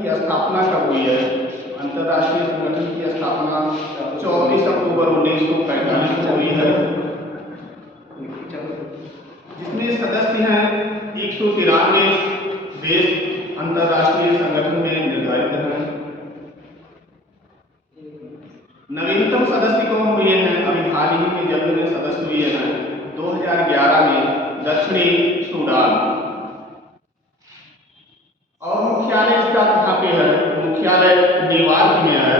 की स्थापना कब हुई है? अंतर्राष्ट्रीय संगठन की स्थापना 24 अक्टूबर 1945 को हुई है, जिसमें सदस्य हैं 193 देश अंतर्राष्ट्रीय संगठन में निर्धारित हैं। नवीनतम सदस्य कौन हुए हैं? अभी हाल ही में जब में सदस्य हुए हैं 2011 में दक्षिणी सूडान। और मुख्यालय इसका कहाँ पे है? मुख्यालय न्यूयॉर्क में है।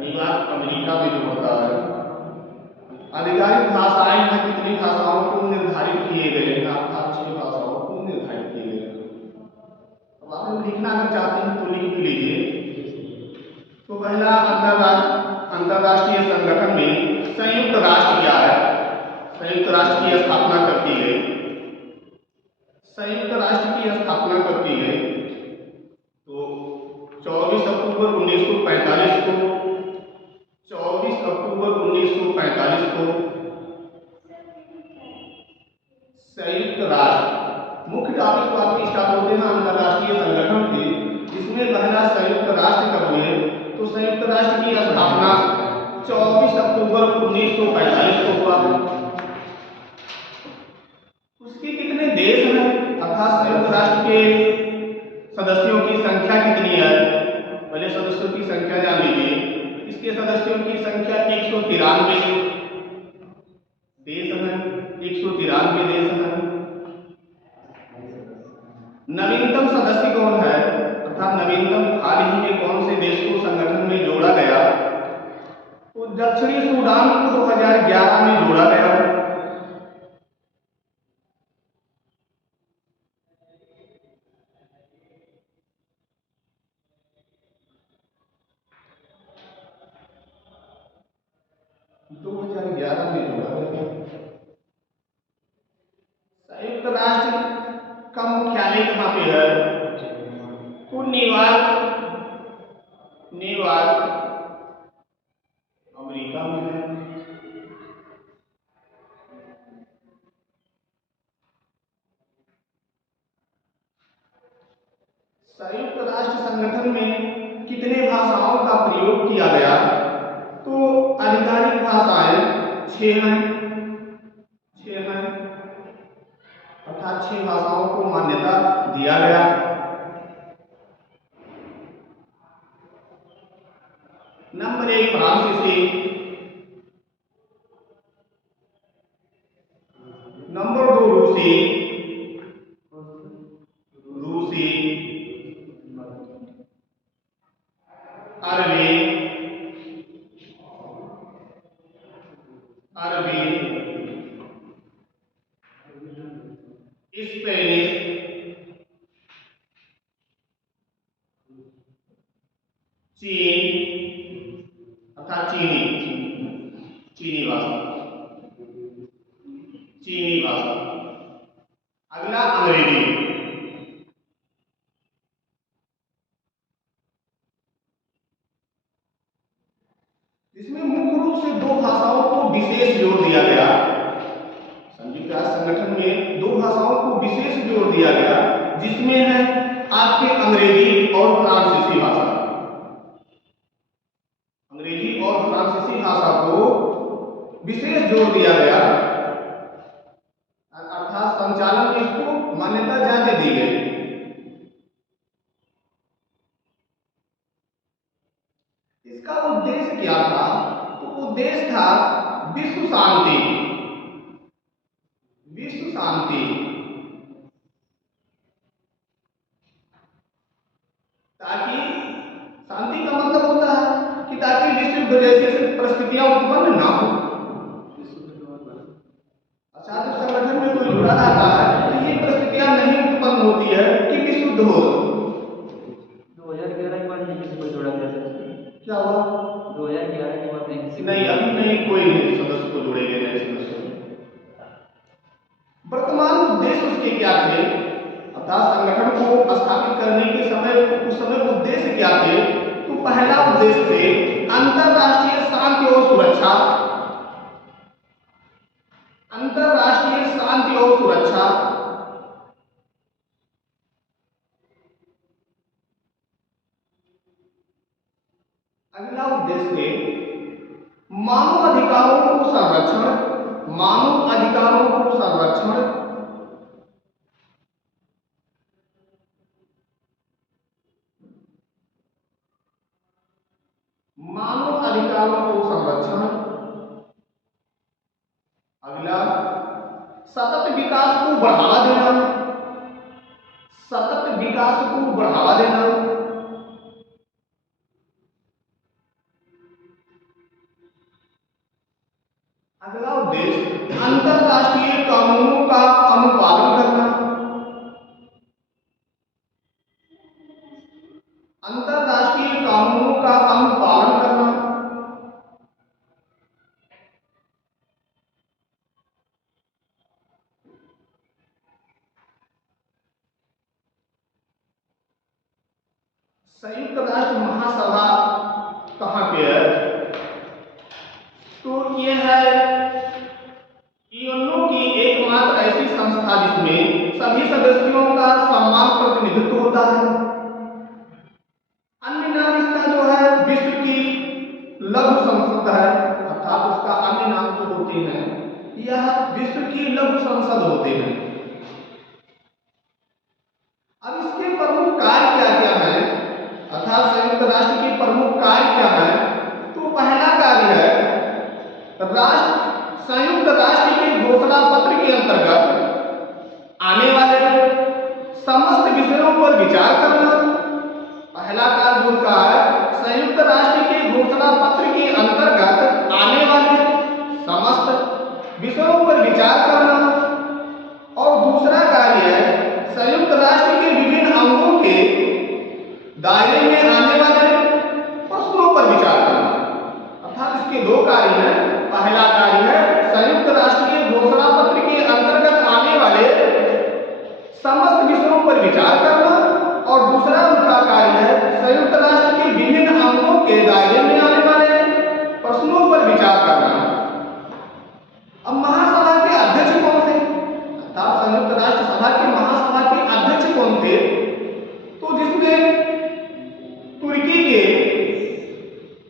न्यूयॉर्क अमेरिका में जो होता है। आधिकारिक भाषाएं हैं, कितनी भाषाओं को निर्धारित किए गए हैं? अर्थात 6 भाषाओं को निर्धारित किए गए हैं। अब आप लिखना अगर चाहते हैं तो लिख भी लीजिए। तो पहला अंतर्राष्ट्रीय संगठन में संयुक्त राष्ट्र क्या है? संयुक्त राष्ट्र की स्थापना कब की गई? संयुक्त राष्ट्र की स्थापना कब की गई? तो 24 अक्टूबर 1945 को 24 अक्टूबर 1945 को संयुक्त राष्ट्र मुख्य टॉपिक तो आपके स्टार्ट होते हैं अंतर्राष्ट्रीय संगठन के, जिसमें पहला संयुक्त राष्ट्र कब हुए? तो संयुक्त राष्ट्र की स्थापना 24 अक्टूबर 1945 को हुआ। उसके कितने देश हैं? अर्थात संयुक्त राष्ट्र के सदस्यों की संख्या कितनी है? पहले सदस्यों की संख्या जान लीजिए। इसके सदस्यों की संख्या 193 देश हैं। 193 देश हैं। नवीनतम सदस्य कौन है? अर्थात नवीनतम हाल ही में कौन से देश को संगठन में जोड़ा गया? तो दक्षिणी सूडान को 2011 में जोड़ा गया। में जोड़ा गया। संयुक्त राष्ट्र का मुख्यालय कहाँ पे है? तो न्यूयॉर्क अमेरिका में है। संयुक्त राष्ट्र संगठन में कितने भाषाओं का प्रयोग किया गया? तो आधिकारिक भाषाएं 6 हैं। अर्थात 6 भाषाओं को मान्यता दिया गया। नंबर 1 फ्रांसीसी, नंबर 2 रूसी, अरबी, स्पेनिश, चीन अर्थात चीनी भाषा। अगला अंग्रेजी। इसमें मुख्य रूप से 2 भाषाओं को विशेष जोड़ दिया गया। संयुक्त राष्ट्र संगठन में 2 भाषाओं को विशेष जोड़ दिया गया, जिसमें है आपके अंग्रेजी और फ्रांसीसी भाषा। अंग्रेजी और फ्रांसीसी भाषा को विशेष जोड़ दिया गया, अर्थात संचालन में इसको मान्यता ज्यादा दी गई। इसका उद्देश्य क्या था? तो उद्देश्य था विश्व शांति। ताकि शांति का मतलब होता है कि ताकि विश्व युद्ध जैसी परिस्थितियां उत्पन्न ना हो। अच्छा, जब संगठन में कोई जुड़ा रहता है तो ये परिस्थितियां नहीं उत्पन्न होती है कि विश्व युद्ध हो। 2011 के बाद नहीं किसी को जोड़ा गया सर? क्या हुआ? 2011 के बाद नहीं, अभी नहीं, कोई नहीं सदस्य को जोड़ेंगे नए सदस्य। वर्तमान उद्देश्य उसके क्या थे? अर्थात संगठन को स्थापित करने के समय उस समय उद्देश्य क्या थे? तो पहला उद्देश्य थे अंतरराष्ट्रीय शांति और सुरक्षा। अंतरराष्ट्रीय शांति और सुरक्षा। अगला उद्देश्य मानव अधिकारों को संरक्षण, मानव अधिकारों को संरक्षण, मानव अधिकारों को संरक्षण। अगला सतत विकास को बढ़ावा देना, सतत विकास को बढ़ावा देना। अगला उद्देश्य अंतरराष्ट्रीय कानूनों का अनुपालन करना, अंतरराष्ट्रीय कानूनों का अनुपालन करना। संयुक्त राष्ट्र महासभा कहाँ पे है? तो ये है यूएनओ की एकमात्र ऐसी संस्था जिसमें सभी सदस्यों का समान प्रतिनिधित्व होता है। अन्य नाम इसका जो है विश्व की लघु संसद है, अर्थात उसका अन्य नाम जो होते हैं यह विश्व की लघु संसद होते हैं। अब इसके प्रमुख कार्य क्या क्या है, अर्थात संयुक्त राष्ट्र के प्रमुख कार्य क्या है? तो पहला कार्य है संयुक्त राष्ट्र के घोषणा पत्र के अंतर्गत आने वाले समस्त विषयों पर विचार करना। पहला कार्य उनका है संयुक्त राष्ट्र के घोषणा पत्र के अंतर्गत आने वाले समस्त विषयों पर विचार करना। और दूसरा कार्य है संयुक्त राष्ट्र के विभिन्न अंगों के दायरे में आने वाले प्रश्नों पर विचार करना। अर्थात इसके दो कार्य हैं। पहला कार्य है संयुक्त राष्ट्र के घोषणा पत्र के अंतर्गत आने वाले समस्त विषयों पर विचार करना, और दूसरा उनका कार्य है संयुक्त राष्ट्र के विभिन्न अंगों के दायरे में आने वाले प्रश्नों पर विचार करना। अब महासभा के अध्यक्ष कौन थे? अर्थात संयुक्त राष्ट्र सभा के महासभा के अध्यक्ष कौन थे? तो जिसमें तुर्की के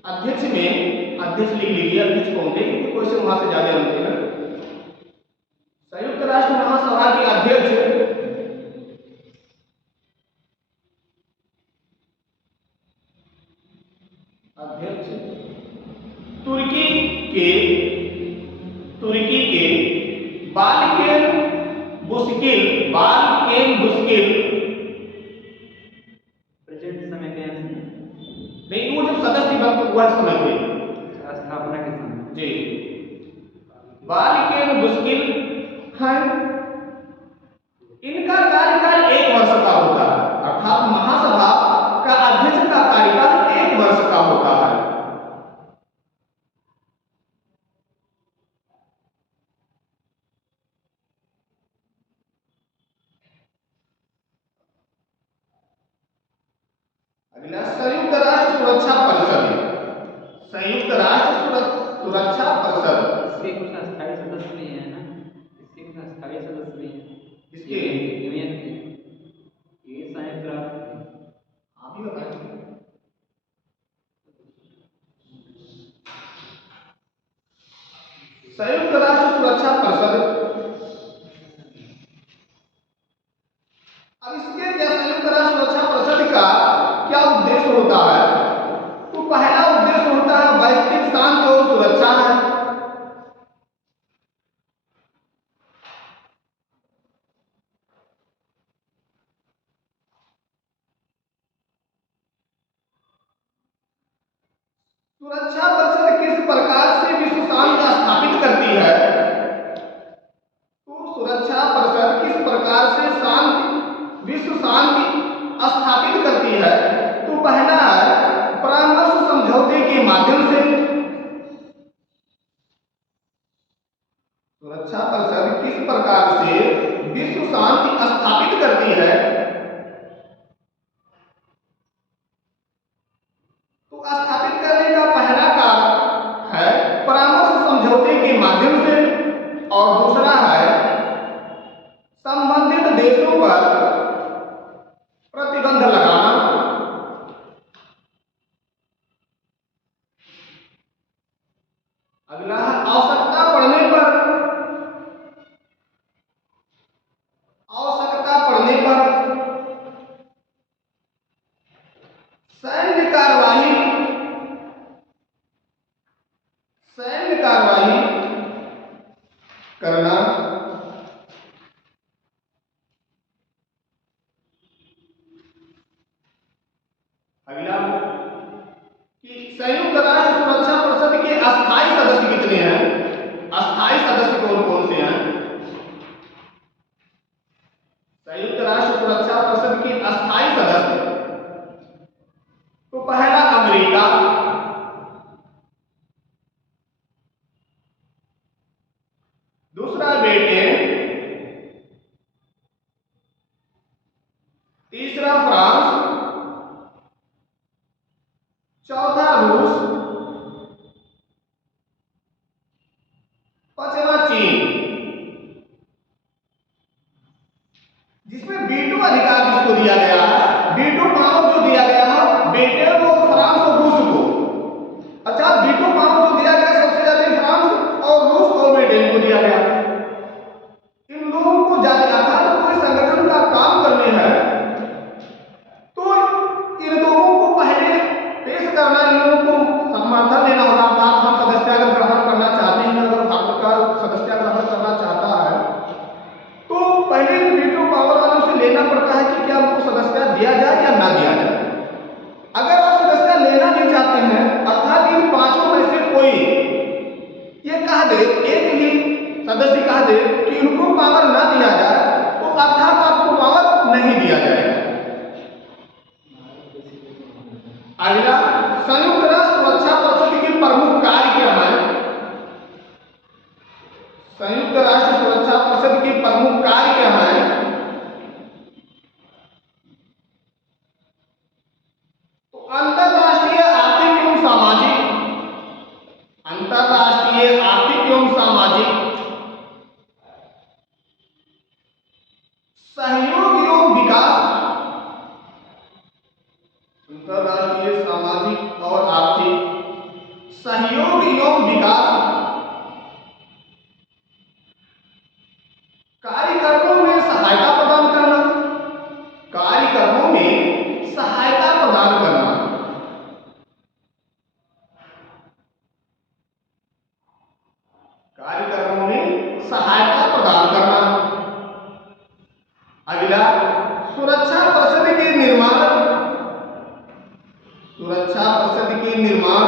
अध्यक्ष में, अध्यक्ष लिख लीजिए अध्यक्ष कौन थे, क्योंकि क्वेश्चन वहां से ज्यादा बनते हैं। संयुक्त राष्ट्र महासभा के अध्यक्ष तुर्की के बाल्केन बुस्किल, बाल्केन बुस्किल। प्रेजेंट समय क्या है? नहीं, वो जब सदस्य बन हुआ समय थे, स्थापना के समय जी। बाल्केन बुस्किल हैं। इनका कार्यकाल 1 वर्ष का होता है, अर्थात महासभा का अध्यक्ष का कार्यकाल 1 वर्ष का होता है। अगला संयुक्त राष्ट्र सुरक्षा परिषद, संयुक्त राष्ट्र सुरक्षा परिषद। इसके कुछ अस्थायी सदस्य भी हैं ना, इसके कुछ अस्थायी सदस्य भी हैं। इसके यूएन के ये संयुक्त राष्ट्र आप ही बताइए। संयुक्त राष्ट्र सुरक्षा परिषद। अब इसके क्या संयुक्त राष्ट्र सुरक्षा परिषद का क्या उद्देश्य होता है? तो पहला उद्देश्य होता है वैश्विक शांति और सुरक्षा है। सुरक्षा परिषद किस प्रकार से विश्व शांति स्थापित करती है? तो सुरक्षा परिषद किस प्रकार से विश्व शांति स्थापित करती है? तो पहला है परामर्श समझौते के माध्यम से। सुरक्षा परिषद किस प्रकार से विश्व शांति स्थापित करती है? तो स्थापित करने का पहला कार्य है परामर्श समझौते के माध्यम से, और दूसरा है संबंधित देशों पर प्रतिबंध लगाना। सैन्य कार्रवाई करना। अगला कि संयुक्त राष्ट्र सुरक्षा परिषद के अस्थायी सदस्य कितने हैं? अस्थायी सदस्य कौन कौन से हैं? संयुक्त राष्ट्र सुरक्षा परिषद के अस्थायी सदस्य, तो पहला अमेरिका, दूसरा ब्रिटेन, तीसरा फ्रांस, चौथा रूस, पांचवा चीन। जिसमें वीटो अधिकार जिसको दिया गया है, वीटो पावर जो दिया गया है ब्रिटेन और फ्रांस और रूस को। अच्छा, वीटो पावर जो दिया गया सबसे ज्यादा फ्रांस और रूस और ब्रिटेन को दिया गया। इन लोगों को ज्यादा अर्थात कोई संगठन का काम करने हैं तो इन लोगों को पहले पेश करना, इन लोगों को समर्थन देना होगा। अर्थात हम सदस्यता ग्रहण करना चाहते हैं, अगर भारत का सदस्यता ग्रहण करना चाहता है तो पहले वीटो पावर वालों से लेना पड़ता है कि क्या उनको सदस्यता दिया जाए या ना दिया जाए। अगर आप सदस्यता लेना नहीं चाहते हैं, अर्थात इन पांचों में से कोई ये कह दे, एक ही सदस्य कह दे कि उनको पावर ना दिया जाए, तो अर्थात आपको पावर नहीं दिया जाएगा। अगला, संयुक्त राष्ट्र सुरक्षा परिषद के प्रमुख कार्य क्या है? संयुक्त राष्ट्र सुरक्षा परिषद के प्रमुख कार्य क्या है? तो अंतरराष्ट्रीय आर्थिक एवं सामाजिक सहयोग एवं विकास, अंतरराष्ट्रीय सामाजिक और आर्थिक सहयोग एवं विकास, कार्यक्रमों में सहायता प्रदान करना, कार्यक्रमों में सहायता प्रदान करना, कार्यक्रमों में सहायता प्रदान करना। अगला, सुरक्षा परिषद के निर्माण, सुरक्षा परिषद के निर्माण,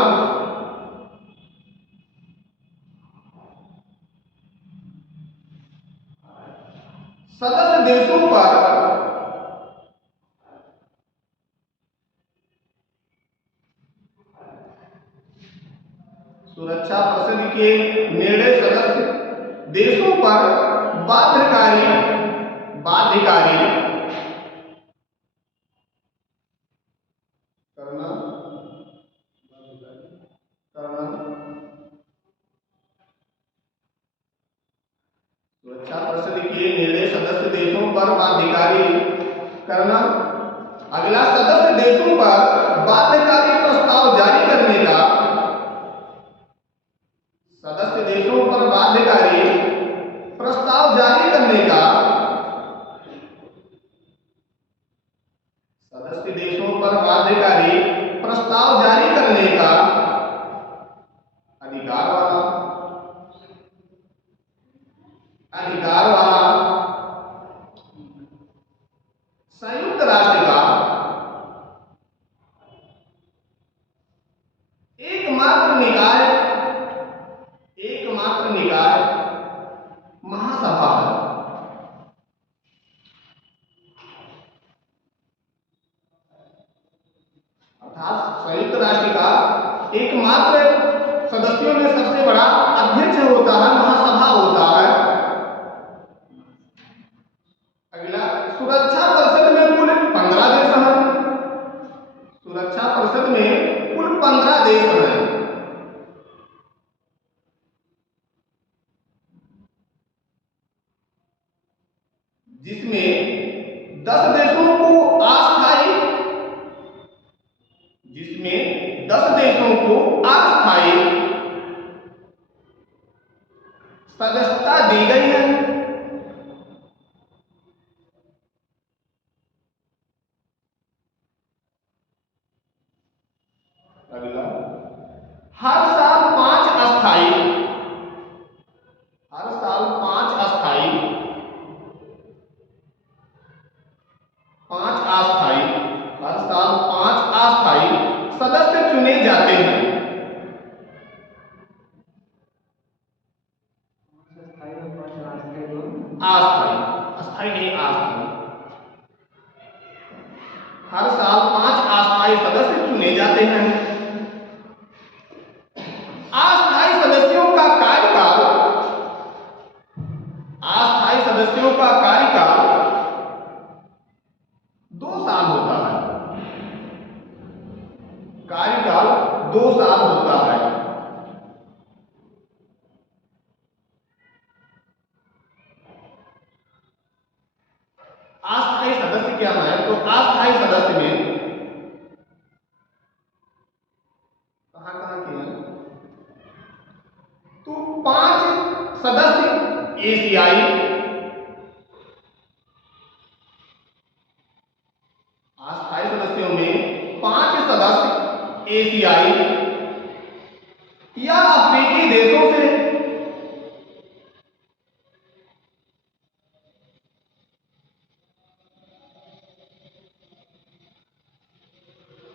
सदस्य देशों पर सुरक्षा परिषद के निर्णय सदस्य देशों पर बाध्यकारी करना सुरक्षा परिषद के निर्णय सदस्य देशों पर बाध्यकारी करना। अगला, सदस्य देशों पर बाध्यकारी प्रस्ताव जारी करने का, सदस्य देशों पर बाध्यकारी प्रस्ताव जारी करने का, सदस्य देशों पर बाध्यकारी प्रस्ताव जारी करने का अधिकार वाला संयुक्त राष्ट्र का एकमात्र निकाय महासभा है। अर्थात संयुक्त राष्ट्र का एकमात्र सदस्यों में सबसे बड़ा अध्यक्ष होता है, महासभा होता है। अगला, सुरक्षा परिषद में कुल 15 देश हैं। सुरक्षा परिषद में कुल 15 देश हैं, जिसमें 10 देशों को अस्थायी सदस्यता दी गई है। अस्थायी सदस्य चुने जाते हैं? अस्थायी और 5 अस्थायी लोग। अस्थायी, अस्थायी नहीं अस्थायी। हर साल 5 अस्थायी सदस्य चुने जाते हैं। अस्थायी सदस्यों का कार्यकाल, अस्थायी सदस्यों का कार्यकाल 2 साल होता है। कार्यकाल 2 साल होता है। अस्थायी सदस्य क्या है? तो अस्थायी सदस्य में कहां के हैं? तो 5 सदस्य एशियाई, अस्थायी सदस्यों में 5 सदस्य एशियाई या अफ्रीकी देशों से,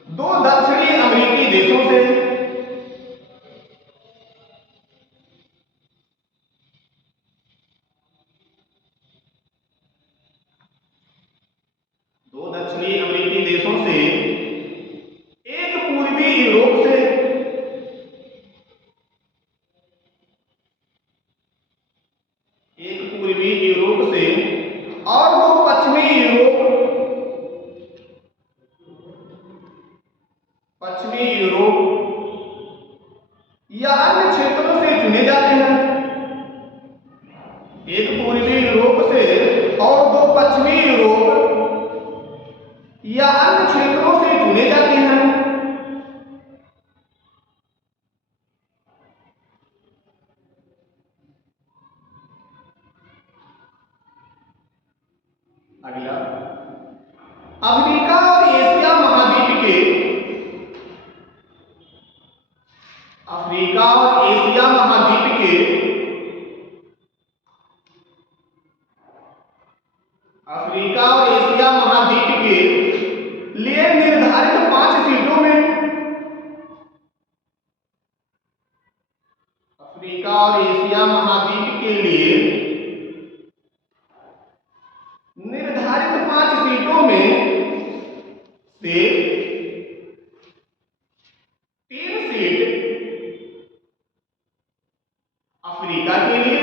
2 दक्षिणी अमेरिकी देशों से, 2 दक्षिणी अमेरिकी देशों से, 1 पूर्वी यूरोप से, 1 पूर्वी यूरोप से और 2 पश्चिमी यूरोप, पश्चिमी यूरोप या अन्य क्षेत्रों से चुने जाते हैं। 1 पूर्वी यूरोप से और 2 पश्चिमी यूरोप या अन्य क्षेत्रों से चुने जाते हैं। अगला, अफ्रीका और एशिया महाद्वीप के, अफ्रीका और एशिया महाद्वीप के, अफ्रीका और एशिया महाद्वीप के लिए निर्धारित 5 सीटों में, अफ्रीका और एशिया महाद्वीप के लिए निर्धारित 5 सीटों में से 3 सीट अफ्रीका के लिए,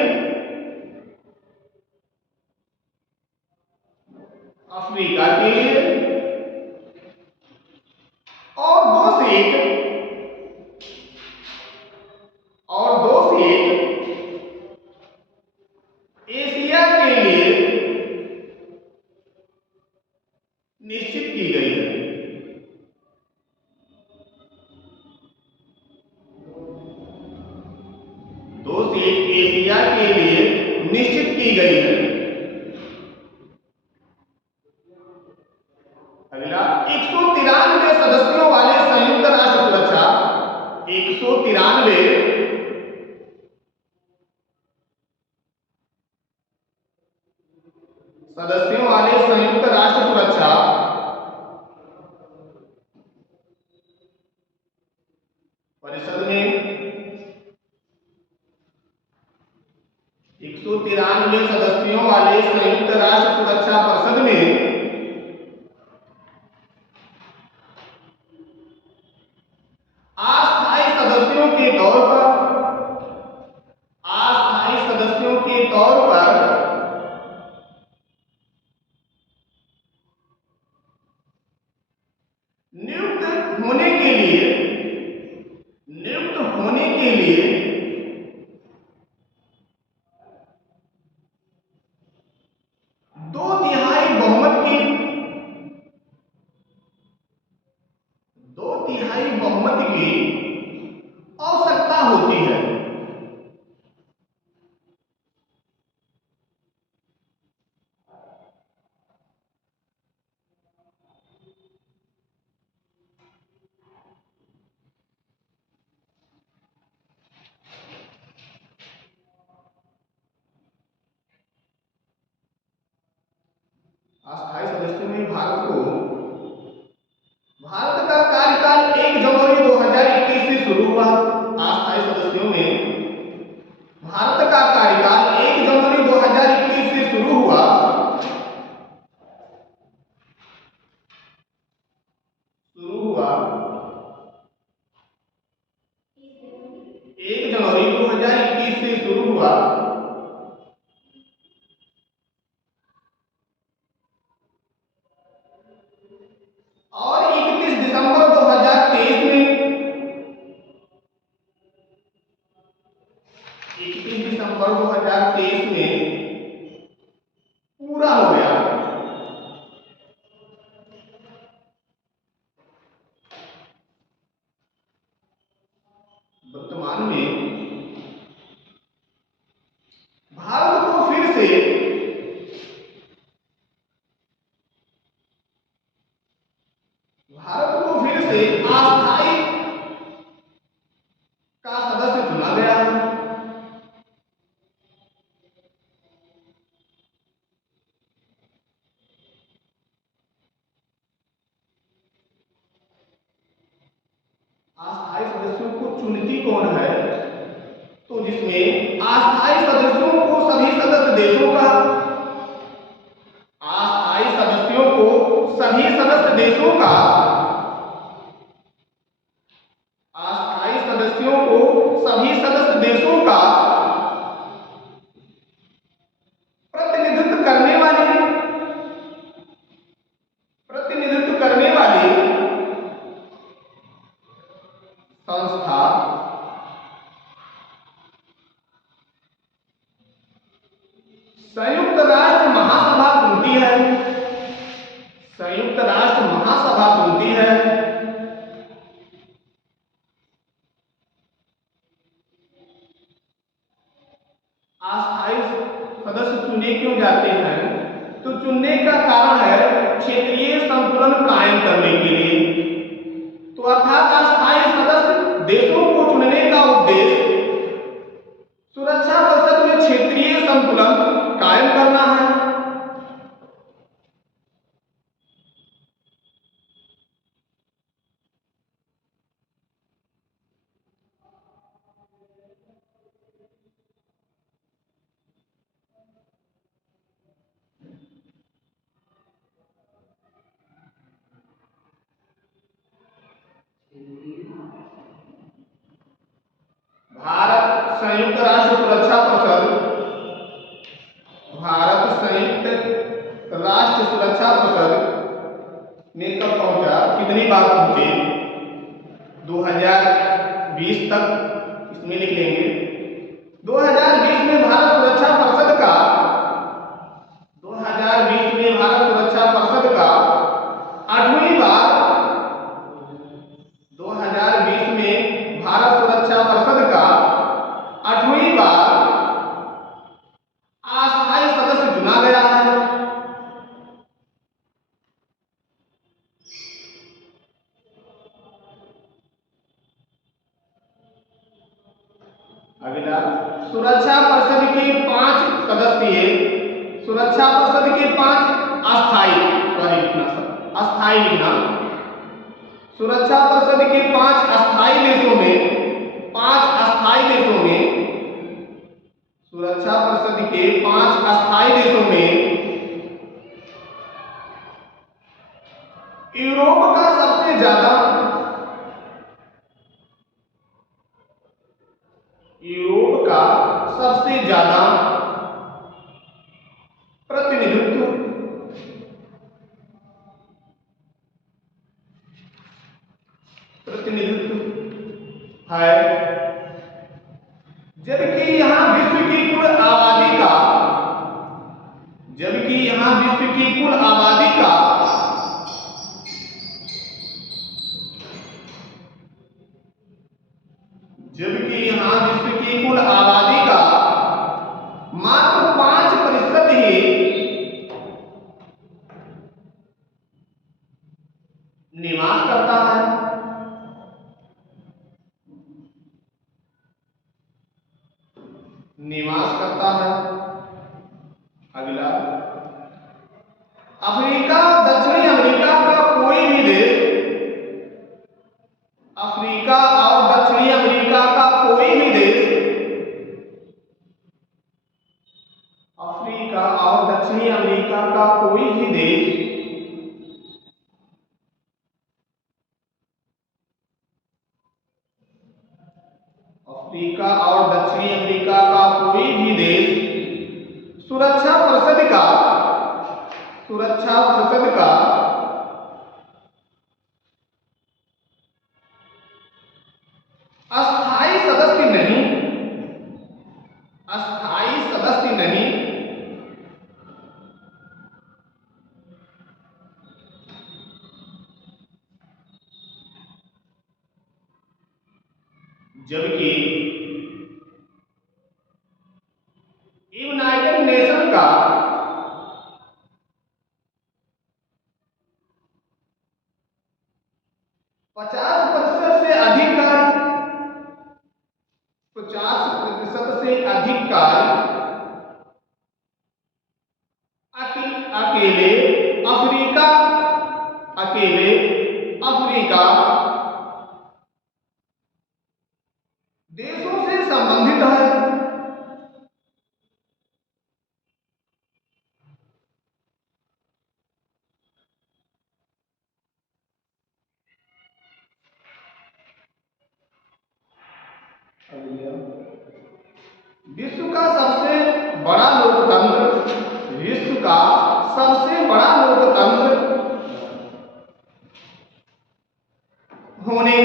अफ्रीका के लिए और 2 सीट, और 2 सीट एशिया के लिए निश्चित की गई है। 2 सीट एशिया के लिए निश्चित की गई है। अगला, 193 सदस्यों वाले संयुक्त राष्ट्र सुरक्षा, 193 सदस्यों वाले संयुक्त राष्ट्र सुरक्षा परिषद में, 193 सदस्यों वाले संयुक्त राष्ट्र सुरक्षा परिषद में अस्थायी सदस्यों के तौर पर, अस्थायी सदस्यों के तौर पर नियुक्त होने के लिए, नियुक्त होने के लिए 2/3 बहुमत की, 2/3 बहुमत की आवश्यकता होती है। अस्थायी सदस्यों में भारत को, भारत का कार्यकाल 1 जनवरी 2021 से शुरू हुआ। अस्थायी सदस्यों में भारत का कार्यकाल 1 जनवरी 2021 से शुरू हुआ। शुरू हुआ 1 जनवरी 2021 से शुरू हुआ और 31 दिसंबर 2023 में 31 दिसंबर 2023 में पूरा हो गया। वर्तमान में भारत को फिर से अस्थायी का सदस्य चुना गया है। अस्थायी सदस्यों को चुनती कौन है? तो जिसमें अस्थायी सदस्यों को सभी सदस्य देशों का अस्थायी सदस्यों को सभी सदस्य देशों का अस्थायी सदस्यों को सभी सदस्य देशों का प्रतिनिधित्व करने वाली संस्था संयुक्त राष्ट्र महासभा चुनती है। संयुक्त राष्ट्र महासभा चुनती है। अस्थायी सदस्य चुने क्यों जाते हैं? तो चुनने का कारण है क्षेत्रीय संतुलन कायम करने के लिए। तो अर्थात अस्थायी सदस्य देशों को चुनने का उद्देश्य सुरक्षा परिषद में क्षेत्रीय संतुलन कायम करना है। भारत संयुक्त राष्ट्र सुरक्षा परिषद में कब पहुंचा? कितनी बार पहुंचे? 2020 तक इसमें लिख लेंगे। 2020 में भारत सुरक्षा परिषद का 2020 में भारत सुरक्षा परिषद का 8वीं बार 2020 में भारत सुरक्षा परिषद का 8वीं बार अस्थायी सदस्य चुना गया है। अगला सुरक्षा परिषद के 5 सदस्यीय सुरक्षा परिषद के 5 अस्थायी अस्थायी लिखना। सुरक्षा परिषद के 5 अस्थायी देशों में 5 अस्थायी देशों में सुरक्षा परिषद के 5 अस्थायी देशों में यूरोप का सबसे ज्यादा प्रतिनिधित्व है, जबकि यहाँ विश्व की कुल आबादी का जबकि यहाँ विश्व की कुल आबादी का मात्र 5% ही निवास करता है। अगला अफ्रीका दक्षिणी अमेरिका का कोई भी देश अफ्रीका और दक्षिणी अमेरिका का कोई भी देश, अफ्रीका और दक्षिणी अमेरिका का कोई भी देश अफ्रीका और दक्षिणी अमेरिका का कोई भी देश सुरक्षा परिषद का अस्थायी सदस्य नहीं, अस्थायी सदस्य नहीं, जबकि यूनाइटेड नेशन का 50% से अधिक कार्य, 50% से अधिक कार्य अकेले अफ्रीका देशों से संबंधित है। विश्व का सबसे बड़ा लोकतंत्र, विश्व का सबसे बड़ा लोकतंत्र होने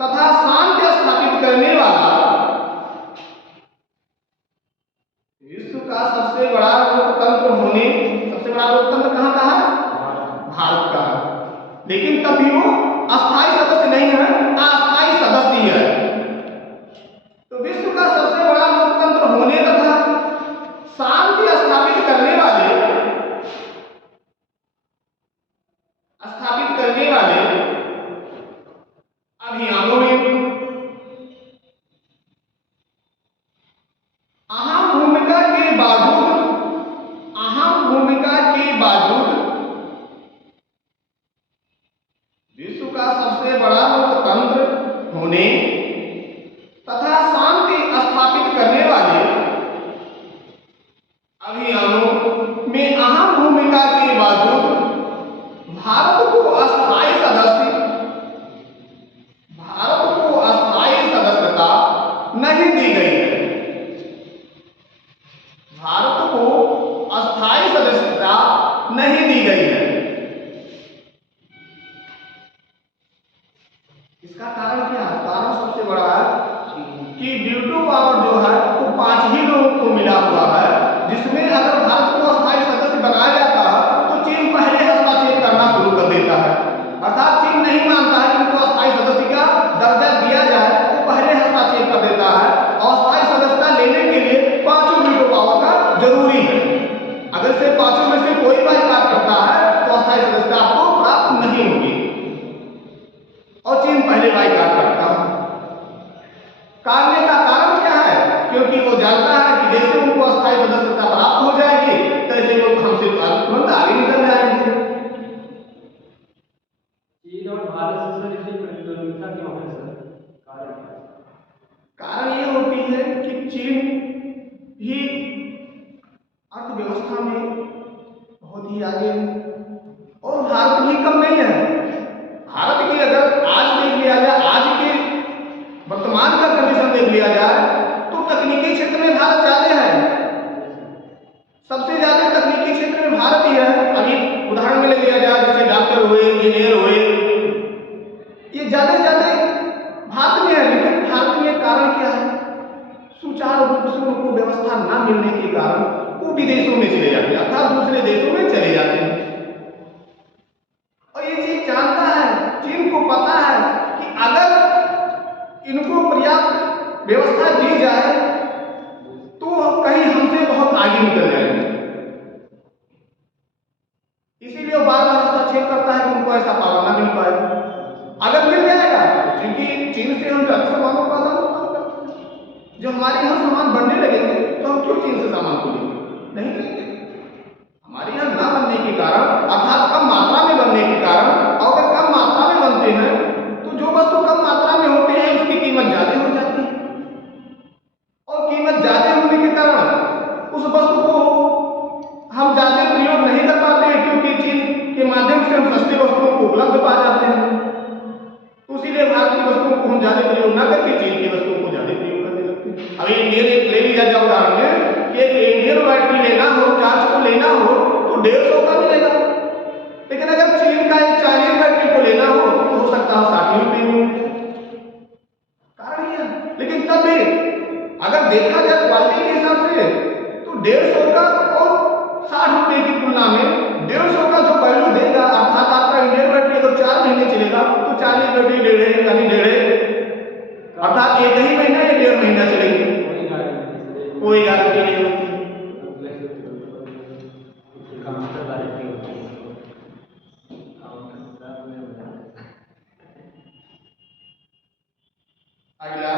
तथा शांति स्थापित करने वाला, विश्व का सबसे बड़ा लोकतंत्र होने, सबसे बड़ा लोकतंत्र कहाँ का है? भारत का है। लेकिन तब भी वो अस्थायी सदस्य नहीं है, अस्थायी सदस्य ही है। तो विश्व का सबसे बड़ा लोकतंत्र होने तथा शांति स्थापित करने वाले अभियानों में अहम भूमिका के बावजूद विश्व का सबसे बड़ा लोकतंत्र होने तथा शांति स्थापित करने वाले अभियानों में अहम भूमिका के बावजूद भारत को अस्थायी सदस्यता नहीं दी गई है। भारत को अस्थायी सदस्यता नहीं दी गई है। इसका कारण क्या है? कारण सबसे बड़ा है कि वीटो पावर जो है वो 5 ही लोगों को मिला हुआ है, जिसमें अगर भारत को अस्थायी सदस्य बनाया जाता है तो चीन पहले हस्तक्षेप करना शुरू कर देता है। अर्थात चीन नहीं मानता है कि उनको अस्थायी सदस्य का दर्जा दिया जाए, वो पहले हस्तक्षेप कर देता है। और अस्थायी सदस्यता लेने के लिए 5 वीटो पावर का जरूरी है। अगर से 5 में से कोई बाइकाट करता है तो अस्थायी सदस्यता आपको प्राप्त नहीं होगी, और चीन पहले बाइकाट करता है। करने का कारण क्या है? क्योंकि वो जानता है कि जैसे उनको अस्थायी सदस्यता प्राप्त हो जाएगी तैसे वो हमसे तुरंत आगे निकल जाएंगे। चीन और भारत से सर प्रतिद्वंदिता क्यों है सर? कारण ये होती है कि चीन भी अर्थव्यवस्था में बहुत ही आगे है और भारत भी कम नहीं है। भारत की अगर आज देख लिया जाए, आज के वर्तमान का कंडीशन देख लिया जाए तो तकनीकी क्षेत्र में भारत ज्यादा है। सबसे ज्यादा तकनीकी क्षेत्र में भारत ही है। अभी उदाहरण में ले लिया जाए जैसे डॉक्टर हुए, इंजीनियर हुए, ये ज्यादा से ज्यादा भारत में है। लेकिन भारत में कारण क्या है? सुचारू रूप से उनको व्यवस्था न मिलने के कारण वो विदेशों में चले जाते हैं, अर्थात दूसरे देशों में चले जाते हैं। और ये चीज जानता है, चीन को पता है कि अगर इनको पर्याप्त व्यवस्था दी जाए तो कहीं हमसे बहुत आगे निकल जाएंगे। इसीलिए वो बार बार हस्तक्षेप करता है कि उनको ऐसा पावर ना मिल पाए। अगर मिल जाएगा क्योंकि चीन से हम ज्यादा सामानों का आदान प्रदान करते हैं, जो हमारे यहाँ सामान बनने लगेंगे तो हम क्यों चीन से सामान को लेंगे? नहीं लेंगे। हमारे यहाँ ना बनने के कारण, अर्थात कम मात्रा में बनने के कारण, और अगर कम मात्रा में बनते हैं तो जो वस्तु कम इसीलिए भारत की वस्तुओं को हम ज्यादा प्रयोग ना करके चीन की वस्तुओं को ज्यादा प्रयोग करने लगते हैं। अभी इंडियन एक ले लिया जाए उदाहरण में कि एक इंडियन बैटरी लेना हो, चार्ज को लेना हो तो 150 का मिलेगा, लेकिन अगर चीन का एक चाइनीज बैटरी को लेना हो सकता है 60 रुपये में। कारण ये है। लेकिन तब भी अगर देखा जाए क्वालिटी के हिसाब से तो 150 का और 60 रुपये की तुलना में 150 का जो वैल्यू देगा, अर्थात आपका इंडियन बैटरी अगर 4 महीने चलेगा तो चाइनीज बैटरी 1.5 यानी 1.5 अर्थात 1 ही महीना या 1.5 महीना चलेगी, कोई गारंटी नहीं होती। अगला,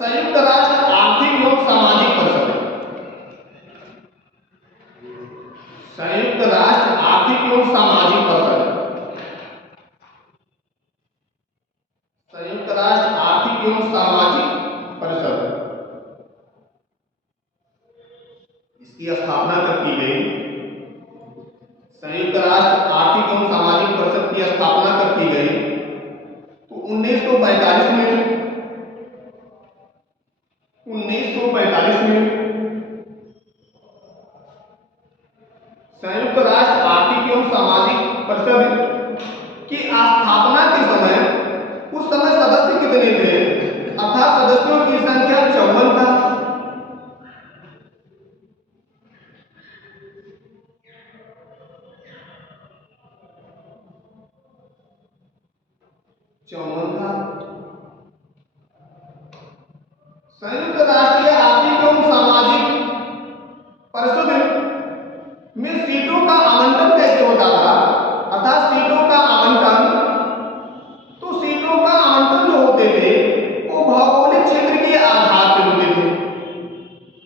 संयुक्त राष्ट्र आर्थिक एवं सामाजिक परिषद। संयुक्त राष्ट्र आर्थिक एवं सामाजिक परिषद, संयुक्त राष्ट्र आर्थिक एवं सामाजिक परिषद, इसकी स्थापना कब की गई? संयुक्त राष्ट्र आर्थिक एवं सामाजिक परिषद की स्थापना कब की गई? तो 1945 में। 1945 में संयुक्त राष्ट्र आर्थिक एवं सामाजिक परिषद की स्थापना के समय उस समय सदस्य कितने थे? अर्थात सदस्यों की संख्या 54 था। 54 था। संयुक्त राष्ट्रीय आर्थिक एवं सामाजिक परिषद में सीटों का आवंटन कैसे होता था? अर्थात सीटों का आवंटन, तो सीटों का आवंटन जो होते थे वो भौगोलिक क्षेत्र के आधार पर होते थे।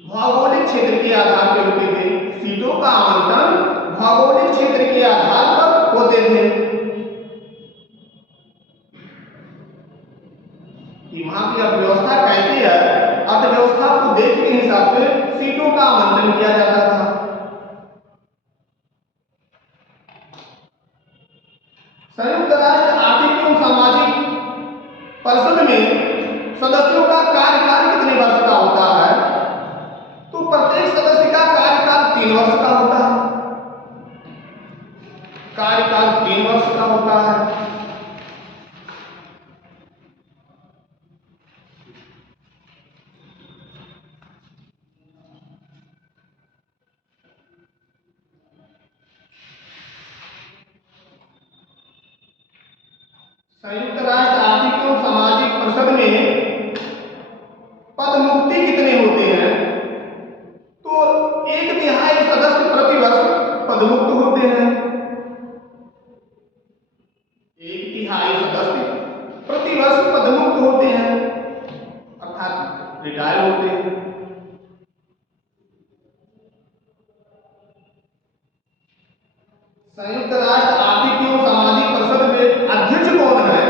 भौगोलिक क्षेत्र के आधार पर होते थे। सीटों का आवंटन भौगोलिक क्षेत्र के आधार पर होते थे कि वहां की अर्थव्यवस्था कैसी है, अर्थव्यवस्था को देख के हिसाब से सीटों का आवंटन किया जाता था। संयुक्त राष्ट्र आर्थिक एवं सामाजिक परिषद में सदस्यों का कार्यकाल कितने वर्ष का होता है? तो प्रत्येक सदस्य का कार्यकाल 3 वर्ष का होता है। कार्यकाल 3 वर्ष का होता है। संयुक्त राष्ट्र आर्थिक एवं सामाजिक परिषद में पद मुक्ति कितने होते हैं? तो 1/3 सदस्य प्रति वर्ष पदमुक्त होते हैं। 1/3 सदस्य प्रति वर्ष पदमुक्त होते हैं, अर्थात रिटायर होते हैं। संयुक्त राष्ट्र आर्थिक एवं सामाजिक परिषद में अध्यक्ष कौन है?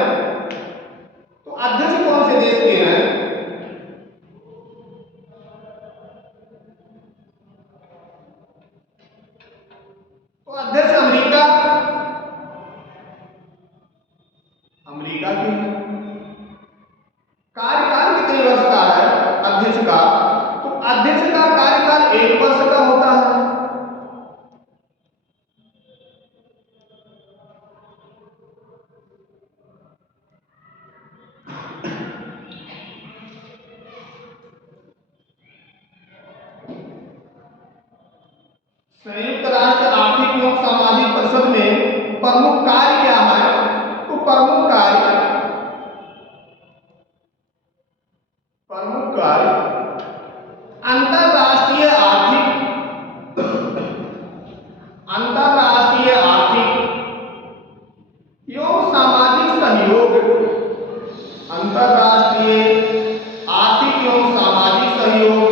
तो अध्यक्ष कौन से देश के हैं? तो अध्यक्ष अमेरिका, अमेरिका के हैं। कार्यकाल कितने वर्ष का है अध्यक्ष का? तो अध्यक्ष का कार्यकाल 1 वर्ष का होता है। संयुक्त राष्ट्र आर्थिक एवं सामाजिक परिषद में प्रमुख कार्य क्या है? तो प्रमुख कार्य अंतरराष्ट्रीय आर्थिक एवं सामाजिक सहयोग, अंतरराष्ट्रीय आर्थिक एवं सामाजिक सहयोग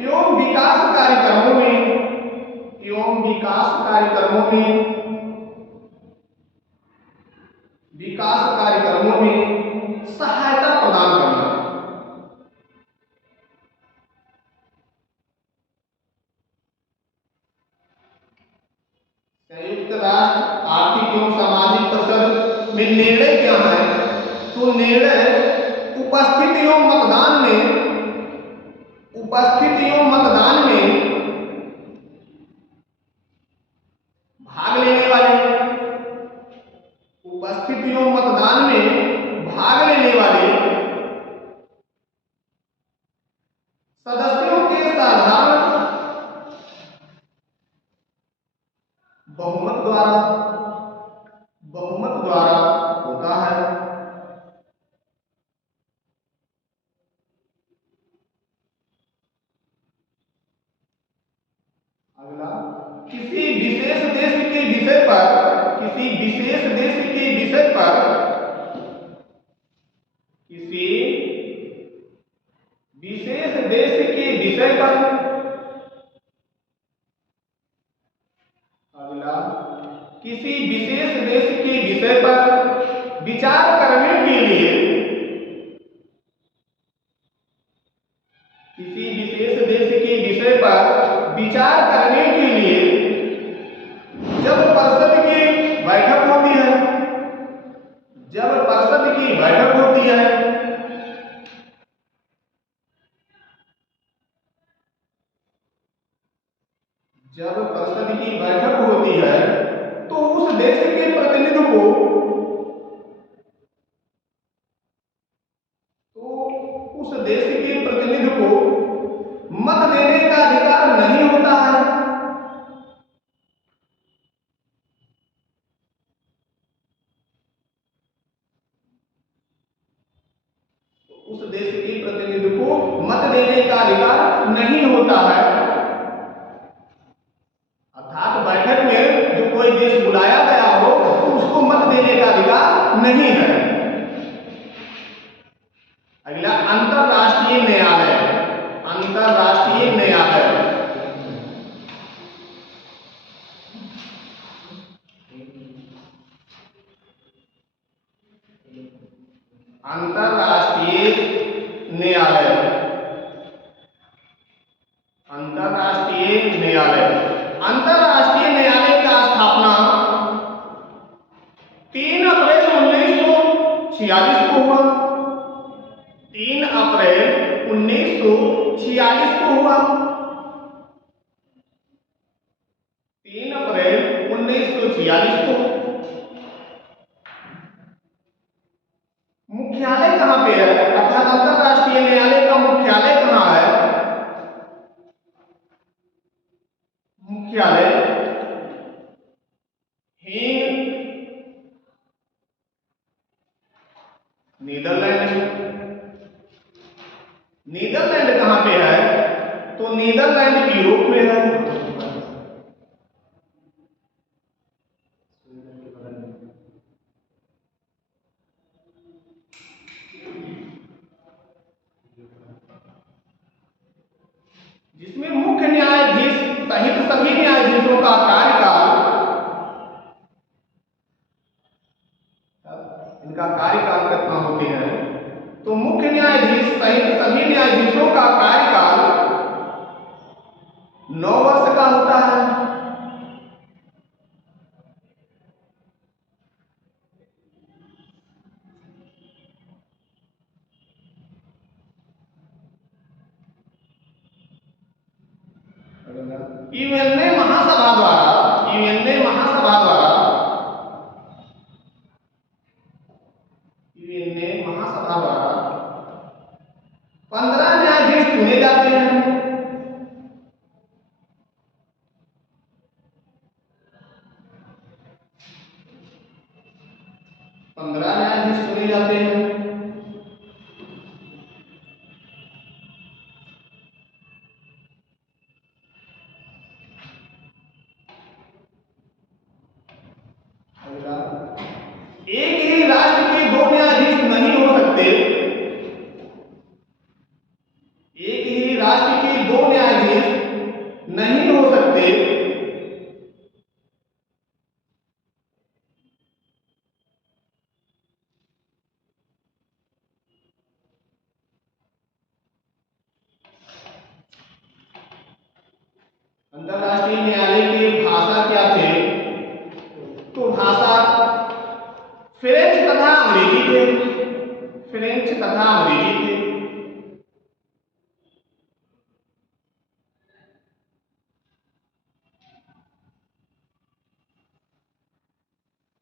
एवं विकास कार्यक्रमों में सहायता प्रदान करना। संयुक्त राष्ट्र आर्थिक एवं सामाजिक परिषद इसमें निर्णय क्या है? तो निर्णय उपस्थित एवं मतदान में भाग लेने वाले, उपस्थित एवं मतदान में भाग लेने वाले सदस्यों के साधारण बहुमत द्वारा होता है। अगला, किसी विशेष देश के विषय पर किसी विशेष देश के विषय पर अगला, किसी विशेष देश के विषय पर विचार करने के लिए किसी विशेष देश के विषय पर विचार करने के लिए जब परिषद की बैठक होती है, जब परिषद की बैठक होती है, जब परिषद की बैठक होती है तो उस देश के प्रतिनिधि को मत देने का अधिकार नहीं होता है। उस देश के प्रतिनिधि को मत देने का अधिकार नहीं होता है। अर्थात बैठक में जो कोई देश बुलाया गया हो तो उसको मत देने का अधिकार नहीं है। अगला, अंतरराष्ट्रीय न्यायालय। अंतरराष्ट्रीय न्यायालय अंतरराष्ट्रीय न्यायालय अंतरराष्ट्रीय न्यायालय अंतरराष्ट्रीय न्यायालय का स्थापना 3 अप्रैल 1946 को हुआ। 3 अप्रैल 1946 को हुआ। 3 अप्रैल 1946 को। मुख्यालय कहां पे है? अर्थात अंतरराष्ट्रीय न्यायालय का मुख्यालय कहां है? मुख्यालय हेग, नीदरलैंड। नीदरलैंड कहां पे है? तो नीदरलैंड यूरोप में है। जिसमें मुख्य न्यायाधीश सहित सभी न्यायाधीशों का कार्यकाल, इनका कार्यकाल कितना होते हैं? तो मुख्य न्यायाधीश सहित सभी न्यायाधीशों का कार्यकाल 9 वर्ष का होता है। यूएनए महासभा द्वारा 15 न्यायाधीश चुने जाते हैं। 15 न्यायाधीश चुने जाते हैं। एक ही राष्ट्र के 2 न्यायाधीश नहीं हो सकते। एक ही राष्ट्र के 2 न्यायाधीश नहीं हो सकते। अंतरराष्ट्रीय न्यायालय की भाषा क्या थे? तो भाषा फ्रेंच अंग्रेजी थे, फ्रेंच तथा अंग्रेजी थे।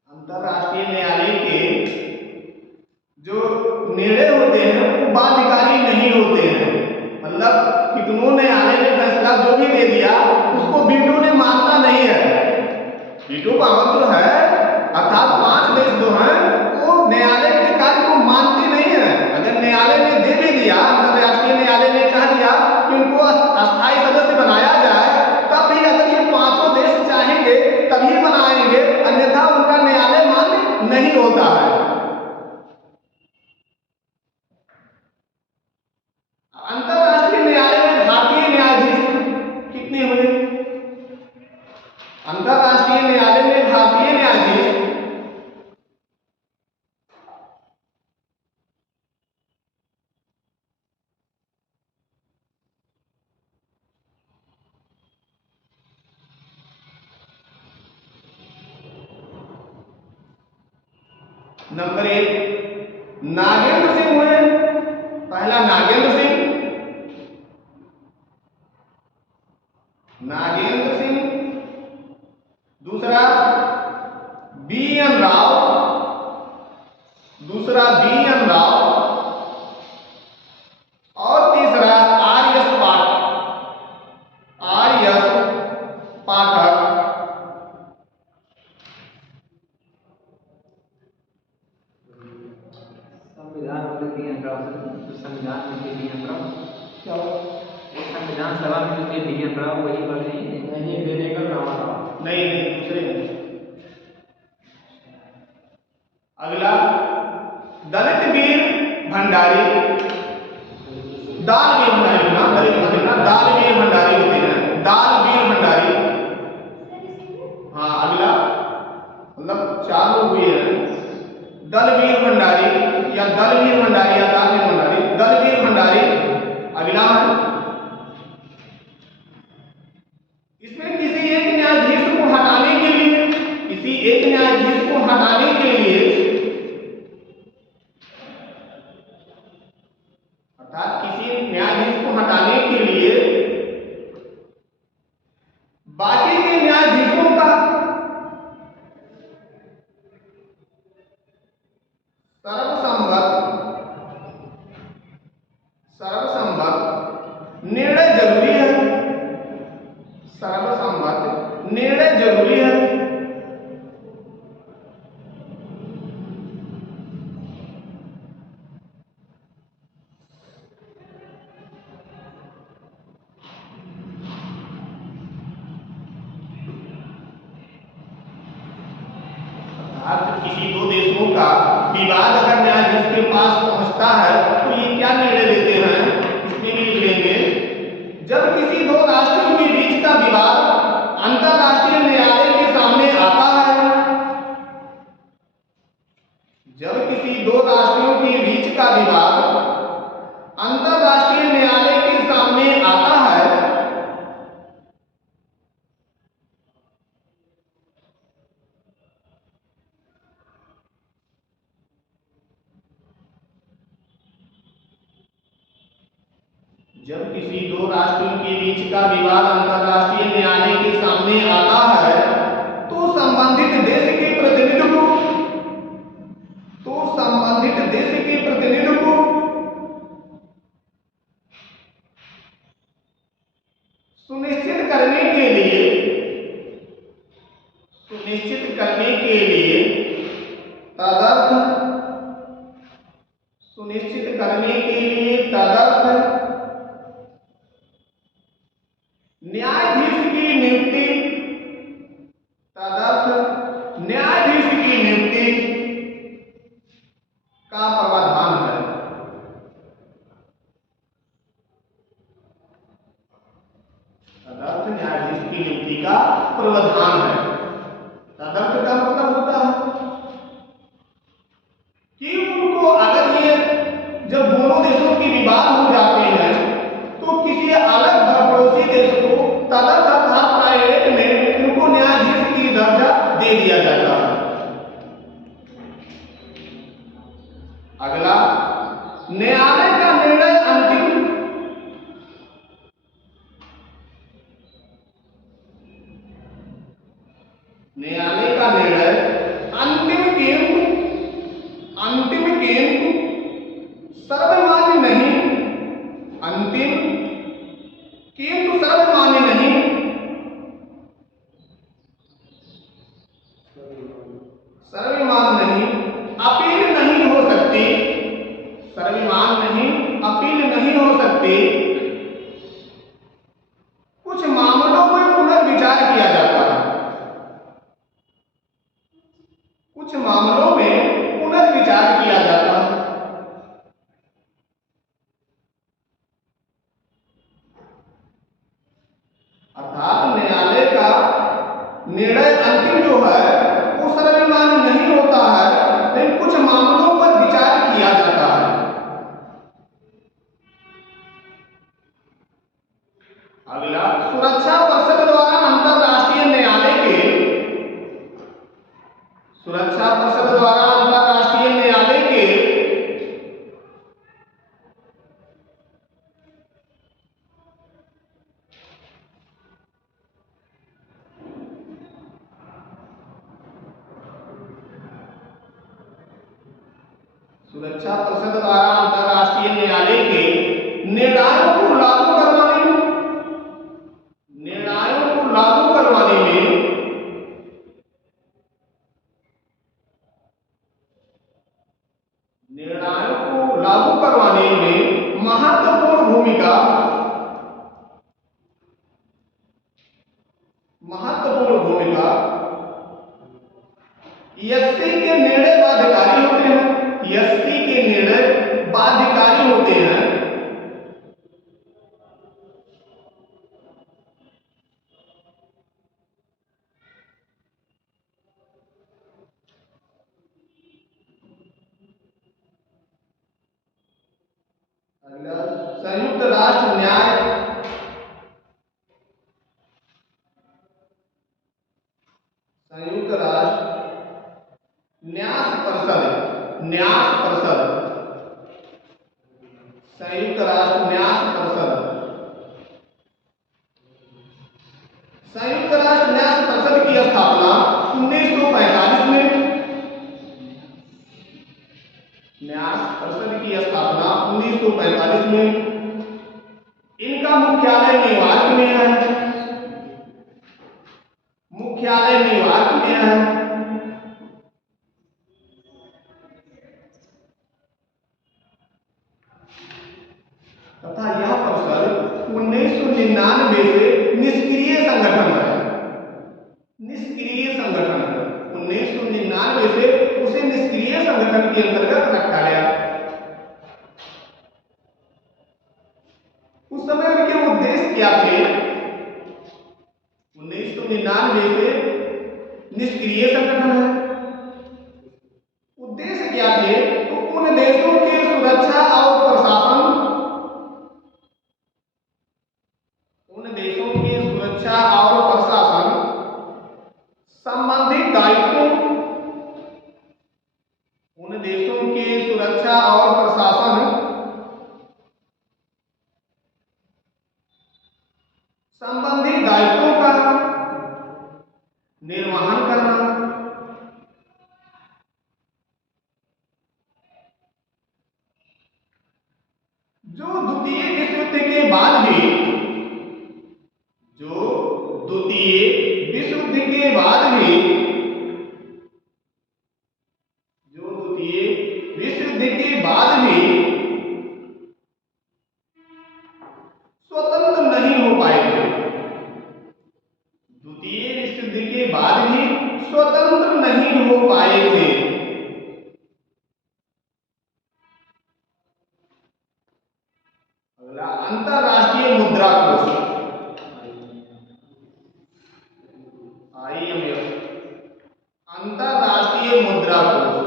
अंतरराष्ट्रीय न्यायालय के जो निर्णय होते हैं वो बाध्यकारी नहीं होते हैं, मतलब कितनों न्यायालय ने फैसला जो भी दे दिया उसको वीटो ने मानना नहीं है। वीटो पावर जो है अर्थात 5 देश जो हैं वो न्यायालय के कार्य को मानते नहीं है। अगर न्यायालय ने दे भी दिया, अंतरराष्ट्रीय न्यायालय ने कह दिया कि उनको अस्थायी सदस्य बनाया जाए, तब भी अगर ये 5 देश चाहेंगे तभी बनाएंगे, अन्यथा उनका न्यायालय मान्य नहीं होता है। अंतरराष्ट्रीय न्यायालय में भारतीय न्यायाधीश कितने हुए? अंतरराष्ट्रीय न्यायालय में भारतीय न्यायाधीश नंबर 1 नागेंद्र सिंह हुए। पहला नागेंद्र सिंह, नागेंद्र सिंह। दूसरा बी.एन. राव, दूसरा बी.एन. राव। और तीसरा आर.एस. पाठक। संविधान वाले बी.एन. राव, जो संविधान में थे बी.एन. राव, क्या हुआ? संविधान सभा में जो थे बी.एन. राव वही वाले हैं। नहीं, बेनेगल रामाराव। नहीं नहीं, दूसरे हैं। अगला दलित वीर भंडारी, दाल वीर भंडारी, नाम दलित भंडारी ना, दाल वीर भंडारी होते हैं, दाल वीर भंडारी। हाँ, अगला मतलब 4 लोग हुए हैं, दलवीर भंडारी या दलवीर भंडारी या दालवीर भंडारी, दलवीर भंडारी। अगला है इसमें किसी एक न्यायाधीश को हटाने के लिए, किसी एक न्यायाधीश को हटाने के लिए, अर्थात किसी न्यायाधीश को हटाने के लिए बाकी के न्यायाधीशों का सर्वसम्मत निर्णय जरूरी है। सर्वसम्मत निर्णय जरूरी है। किसी 2 देशों का विवाद अगर न्यायाधीश के पास पहुंचता है तो ये क्या निर्णय लेते हैं, इसमें भी लिख लेंगे। जब किसी 2 राष्ट्रों के बीच का विवाद अंतरराष्ट्रीय न्यायालय के सामने आता है, जब किसी 2 राष्ट्रों के बीच का विवाद अंतरराष्ट्रीय न्यायालय के सामने आता है, जब किसी 2 राष्ट्रों के बीच का विवाद अंतरराष्ट्रीय न्यायालय के सामने आता है तो संबंधित देश के प्रतिनिधि को, सुनिश्चित करने के लिए तदर्थ न्यायाधीश की नियुक्ति का प्रावधान है। तदर्थ न्यायाधीश की नियुक्ति का प्रावधान है। तदर्थ का मतलब होता है कि उनको अगर ये जब दोनों देशों के विवाद हो जाते हैं तो किसी अलग पड़ोसी देश को तदर्थ अर्थात प्राइवेट में उनको न्यायाधीश की दर्जा दे दिया जाता है। अगला, न्यायालय का निर्णय अंतिम। न्यायालय का निर्णय अंतिम किंतु सर्वमान्य नहीं। अंतिम किंतु सर्वमान्य नहीं। सर्वमान्य नहीं, अपील नहीं हो सकती। सर्वमान्य नहीं, अपील नहीं हो सकती। कुछ मामलों में पुनर्विचार किया जाता है। कुछ मामलों में पुनर्विचार किया जाता है। अर्थात न्यायालय का निर्णय अंतिम जो है वो सर्वमान्य नहीं होता है, लेकिन कुछ मामलों पर विचार किया जाता है। अगला, सुरक्षा परिषद द्वारा अंतरराष्ट्रीय न्यायालय के। सुरक्षा परिषद द्वारा अंतरराष्ट्रीय न्यायालय के सुरक्षा परिषद द्वारा अंतरराष्ट्रीय न्यायालय के निर्णयों को लागू करवाने में महत्वपूर्ण भूमिका एससी के निर्णय बाध्यकारी होते हैं। एससी के निर्णय बाध्यकारी होते हैं। अगला, संयुक्त राष्ट्र न्याय संयुक्त राष्ट्र न्यास परिषद। संयुक्त राष्ट्र न्यास परिषद। संयुक्त राष्ट्र न्यास परिषद की स्थापना 1945 में। न्यास परिषद की स्थापना 1945 में। इनका मुख्यालय न्यूयॉर्क में है। मुख्यालय न्यूयॉर्क में है। तथा यह परिषद 1999 से निष्क्रिय संगठन है। 1999 से उसे निष्क्रिय संगठन के अंतर्गत रखा गया। उस समय उनके उद्देश्य क्या थे? 1999 से निष्क्रिय संगठन है। उद्देश्य क्या थे? तो उन देशों की सुरक्षा और प्रशासन, उन देशों की सुरक्षा और प्रशासन संबंधित दायित्वों, उन देशों की सुरक्षा और प्रशासन संबंधित दायित्वों का निर्वहन करना। जो द्वितीय विश्व युद्ध के बाद भी स्वतंत्र नहीं हो पाए थे। द्वितीय विश्व युद्ध के बाद भी स्वतंत्र नहीं हो पाए थे। अगला, अंतरराष्ट्रीय मुद्रा कोष IMF। अंतरराष्ट्रीय मुद्रा कोष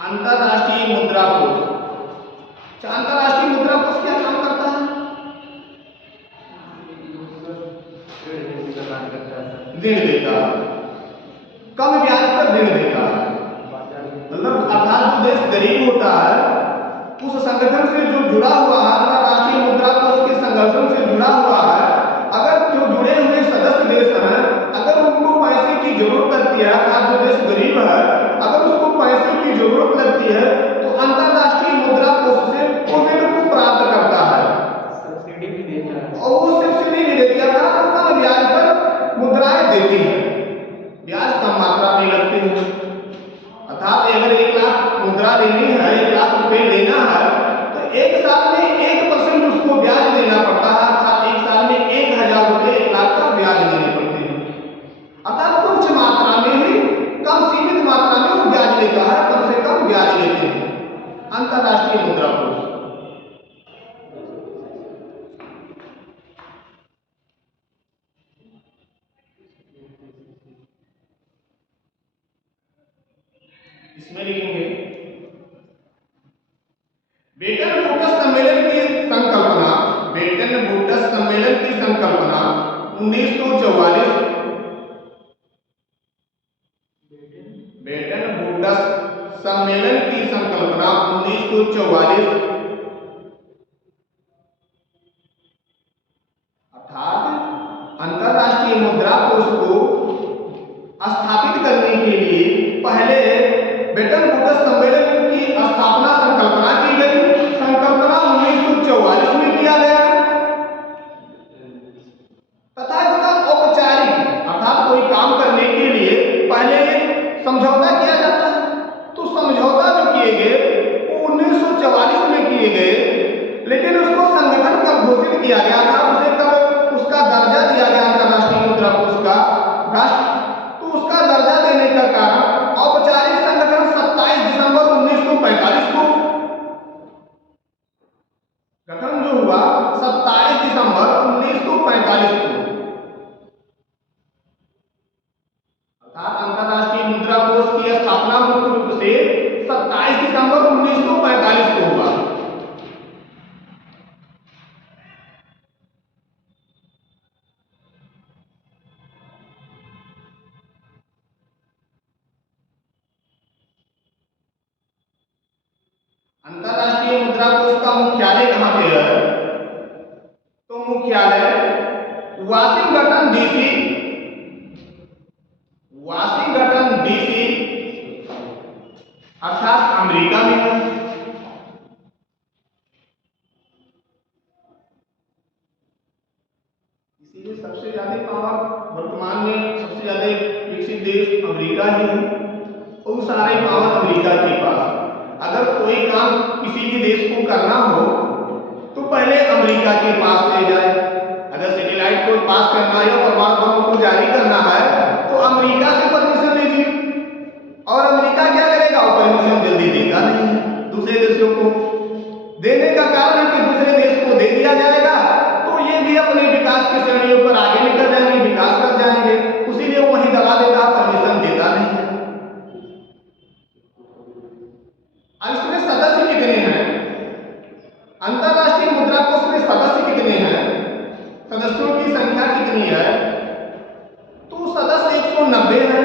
अंतरराष्ट्रीय मुद्रा कोष। अच्छा, अंतरराष्ट्रीय मुद्रा कोष क्या काम करता है? ऋण देता है, कम ब्याज पर ऋण देता है। मतलब अर्थात जो देश गरीब होता है उस संगठन से जो जुड़ा हुआ है, अंतरराष्ट्रीय मुद्रा कोष के संगठन से जुड़ा हुआ है, अगर जो जुड़े हुए सदस्य देश हैं, अगर उनको पैसे की जरूरत लगती है, अर्थात जो देश गरीब है अगर उसको पैसे की जरूरत लगती है तो अंतरराष्ट्रीय मुद्रा कोष से वो ऋण को प्राप्त करता है सब्सिडी भी देता है और वो सब्सिडी भी देती है, अर्थात वो कम ब्याज पर मुद्राएं देती है, ब्याज कम मात्रा में लगते हैं। अर्थात अगर 1 लाख मुद्रा लेनी है, 1 लाख रुपए लेना है तो 1 साल में 1% उसको ब्याज देना पड़ता है, अर्थात 1 साल में 1000 रुपए 1 लाख का ब्याज देने पड़ते हैं। अर्थात कुछ मात्रा में ही, कम सीमित मात्रा में वो ब्याज लेता है, कम से कम ब्याज लेते हैं अंतरराष्ट्रीय मुद्रा कोष। इसमें लिखेंगे बेटन बूटस सम्मेलन की संकल्पना। बेटन बूटस सम्मेलन की संकल्पना 1944। बेटन बूटस सम्मेलन की संकल्पना 1944। अर्थात अंतरराष्ट्रीय मुद्रा कोष को स्थापित करने के लिए पहले बेटन बूटस सम्मेलन की स्थापना संकल्पना की गई। संकल्पना 1944 में किया गया तथा इसका औपचारिक अर्थात कोई काम करने के लिए पहले समझौता किया जाता है, तो समझौता जो किए गए वो 1944 में किए गए, लेकिन उसको संगठन कब घोषित किया गया था, उसे कब उसका दर्जा दिया गया अंतरराष्ट्रीय मुद्रा कोष का राष्ट्र, तो उसका दर्जा देने का कारण औपचारिक संगठन 27 दिसंबर 1945 को गठन जो हुआ 27 दिसंबर 1945 को। अर्थात अंतरराष्ट्रीय मुद्रा कोष की स्थापना मुख्य रूप से 27 दिसंबर 1945 को हुआ। अंतरराष्ट्रीय मुद्रा कोष का मुख्यालय कहां पे है? तो मुख्यालय वाशिंगटन डीसी, वाशिंगटन डीसी अर्थात अमेरिका में है। इसीलिए सबसे ज्यादा पावर वर्तमान में सबसे ज्यादा विकसित देश अमेरिका ही है और सारे पावर अमेरिका के पास। अगर कोई काम किसी भी देश को करना हो तो पहले अमेरिका के पास ले जाए। अगर सैटेलाइट को पास करना है और परमाणु बम को जारी करना है तो अमेरिका से परमिशन लीजिए, और अमेरिका क्या करेगा, वो परमिशन जल्दी देगा नहीं दूसरे देशों को। देने का कारण है कि दूसरे देश को दे दिया जाएगा तो ये भी अपने विकास की श्रेणियों पर आगे निकल जाएंगे, विकास कर जाएंगे, उसीलिए वो वहीं दबा देता, परमिशन देता नहीं है। अब इसमें सदस्य कितने हैं? अंतरराष्ट्रीय मुद्रा कोष में सदस्य कितने हैं, सदस्यों की संख्या कितनी है? तो सदस्य 190 हैं,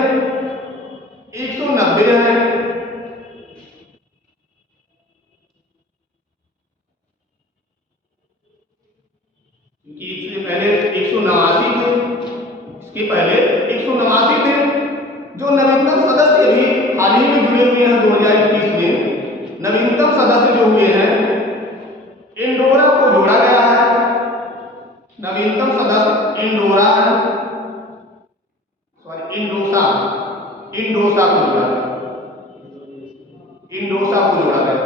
190 हैं। क्योंकि इससे पहले 189 थे, इसके पहले 189 थे। जो नवीनतम सदस्य भी हाल ही में जुड़े हुए हैं 2021 में, नवीनतम सदस्य जो हुए हैं इंडोरा को जोड़ा गया है। नवीनतम सदस्य इंडोरा है, सॉरी इंडोसा, इंडोसा को जोड़ा गया, इंडोसा को जोड़ा गया।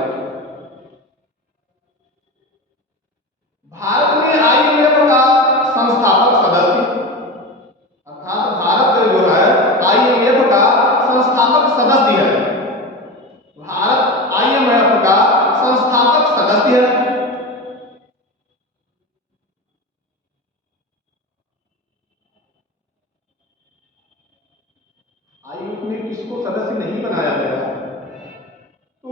भारत में आईएमएफ का संस्थापक सदस्य, अर्थात भारत जो है आईएमएफ का संस्थापक सदस्य है। भारत आईएमएफ का संस्थापक सदस्य है। आईएमएफ में किसको सदस्य नहीं बनाया गया, तो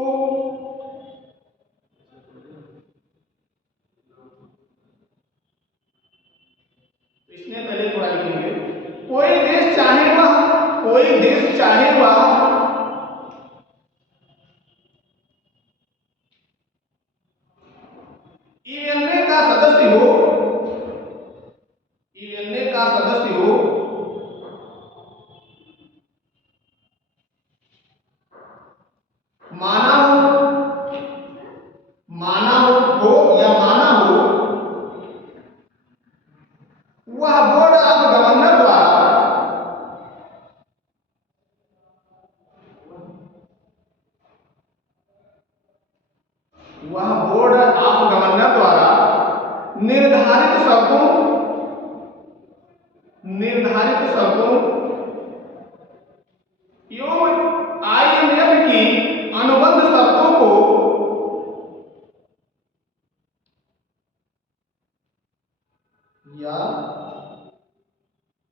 ईएनए का सदस्य हो, ईएनए का सदस्य हो माना हो या माना हो, वह बोर्ड ऑफ गवर्नर द्वारा निर्धारित शर्तों एवं आईएमएफ की अनुबंध शर्तों को या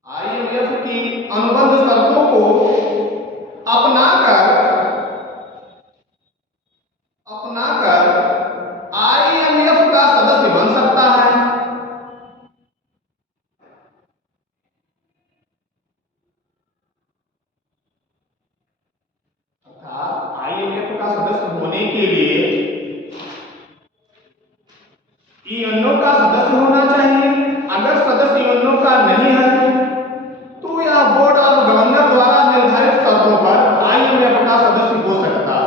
आईएमएफ की अनुबंध शर्तों को अपनाकर आईएमएफ का सदस्य बन सकता है। अर्थात आईएमएफ का सदस्य होने के लिए ईएनओ का सदस्य होना चाहिए। अगर सदस्य ईएनओ का नहीं है तो यह बोर्ड ऑफ गवर्नर द्वारा निर्धारित शर्तों पर आईएमएफ का सदस्य हो सकता है।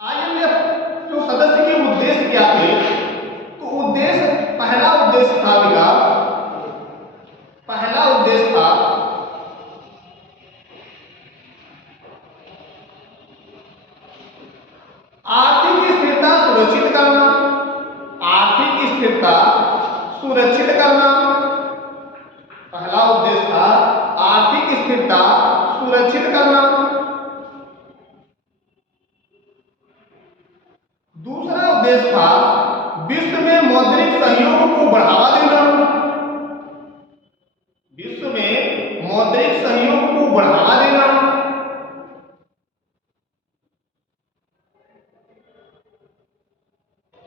आईएमएफ जो सदस्य के उद्देश्य क्या थे, तो पहला उद्देश्य था आर्थिक स्थिरता सुरक्षित करना। पहला उद्देश्य था आर्थिक स्थिरता सुरक्षित करना। दूसरा उद्देश्य था विश्व में मौद्रिक सहयोग को बढ़ावा देना। विश्व में मौद्रिक सहयोग को बढ़ावा देना।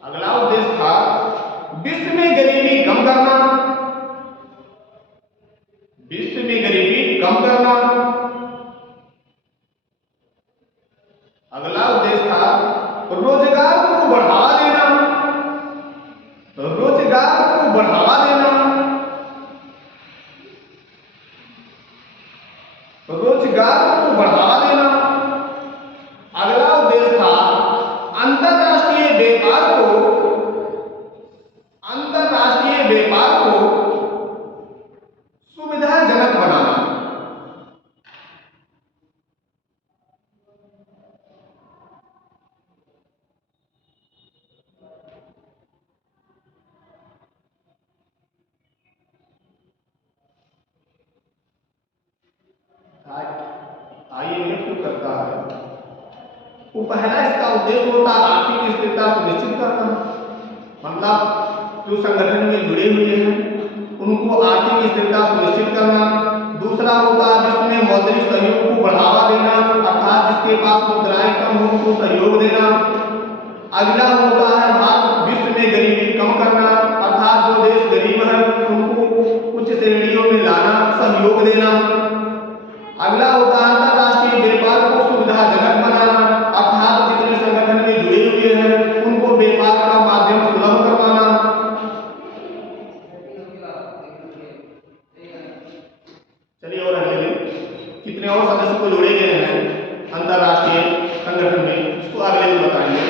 अगला उद्देश्य था विश्व में गरीबी कम करना। विश्व में गरीबी कम करना। अगला उद्देश्य था रोजगार को बढ़ावा देना। रोजगार को बढ़ावा देना। रोजगार को बढ़ावा देना। अगला उद्देश्य था अंतरराष्ट्रीय व्यापार को सुविधाजनक बनाना। आईएमएफ जो करता है वो पहला इसका उद्देश्य होता है आर्थिक स्थिरता सुनिश्चित करना। मतलब जो संगठन में जुड़े हुए हैं उनको आर्थिक स्थिरता सुनिश्चित करना। दूसरा होता है विश्व में मौद्रिक सहयोग को बढ़ावा देना, अर्थात जिसके पास मुद्राएं कम हो उनको सहयोग देना। अगला होता है भारत विश्व में गरीबी कम करना, अर्थात जो देश गरीब है उनको उच्च श्रेणियों में लाना, सहयोग देना। अगला होता है अंतरराष्ट्रीय व्यापार को सुविधाजनक बनाना, अर्थात जितने संगठन में जुड़े हुए हैं उनको व्यापार का माध्यम सुलभ करवाना। चलिए और अगले दिन कितने और सदस्य को जोड़े गए हैं अंतरराष्ट्रीय संगठन में, इसको अगले दिन बताएंगे।